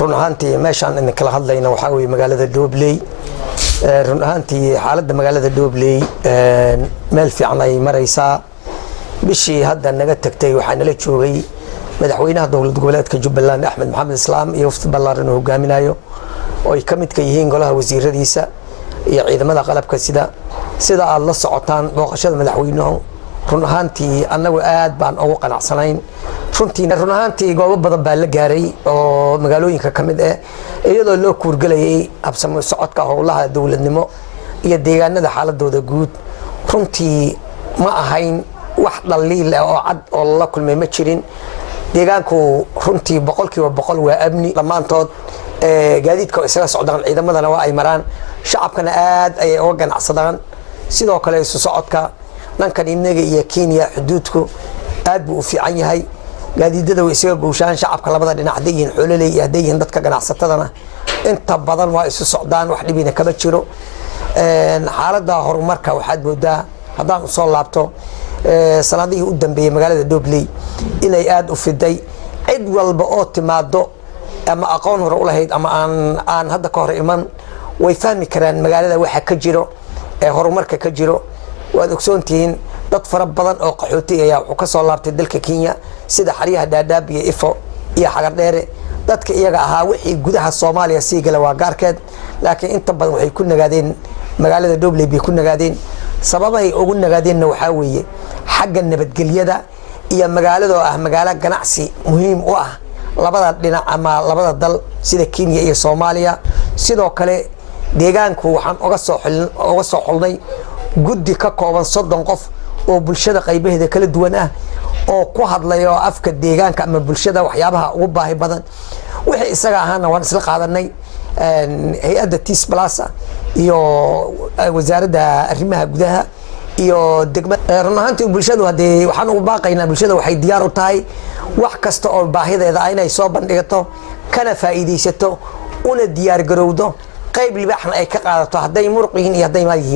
run ahaantii meeshaan in kala hadlayna waxa weeye magaalada Doobley run ahaantii xaaladda magaalada Doobley meel fiican ay maraysaa bishii hadda naga tagtay waxaan la joogay madaxweynaha dowlad goboleedka Jubbaland Axmed Maxamed Islaam iyo wafd ballaaran oo hogaaminayo oo ay ka mid ka yihiin golaha wasiiradiisa iyo ciidamada qalabka sida aad la socotaan booqashada madaxweynuhu run ahaantii annagu aad baan ugu qanacsanayn run ahaantii goobo badan baa la gaaray oo magaalooyinka kamid ah iyadoo loo kuurgalayay absamo socodka howlaha dawladnimo iyo deegaanada xaaladooda guud runtii ma ahayn wax dhaliil oo cad oo la kulmay ma jirin deegaanku runtii boqolkiiba boqol waa amni dhamaantood gaadiidka isaga socdaan ciidamadana waa ay maraan shacabkana aad ay uga ganacsadaan sidoo kale isu socodka dhankan inaga iyo Kenya xuduudku aad buu u fiican yahay gaadiidada way isaga gooshaan shacabka labada dhinac deeyin xoololey iyo deeyin dadka ganacsatadana inta badan waa isu socdaan wax dhibina kama jiro xaaladda horumarka waxaad moodaa hadaan soo laabto sanadihii u dambeeyay magaalada Doobley inay aad u fiday cid walba oo timaado ama aqoon hore u lahayd ama aan hadda ka hor iman way fahmi karaan magaalada waxa ka jiro horumarka ka jiro waad ogsoontihiin dad fara badan oo qaxooti ayaa wuxuu ka soo laabtay dalka Kenya sida xariyaha Dadaab iyo Ifo iyo Xagar Dheere dadka iyaga ahaa wixii gudaha Soomaaliya sii gala waa gaarkeed laakiin inta badan waxay ku nagaadeen magaalada Doobley bay ku nagaadeen sababahay ugu nagaadeenna waxa weeye xagga nabadgelyada iyo magaalada oo ah magaalo ganacsi muhiim u ah labada dhinac ama labada dal sida Kenya iyo Soomaaliya sidoo kale deegaanku waxaan uga soo xulnay guddi ka kooban 30 qof oo bulshada qaybaheeda kala duwan ah oo ku hadlayo afka deegaanka ama bulshada waxyaabaha ugu baahi badan wixii isaga ahaana waan isla qaadanay hay'adda TIS Plus iyo wasaaradda arrimaha gudaha iyo degmada run ahaantii bulshadu hadee waxaan ugu baaqaynaa bulshada waxay diyaar u tahay wax kasta oo baahideeda inay soo bandhigato kana faa'iideysato una diyaar garowdo qayb libaxna ay ka qaadato haday muruqiin iyo haday maal yihiin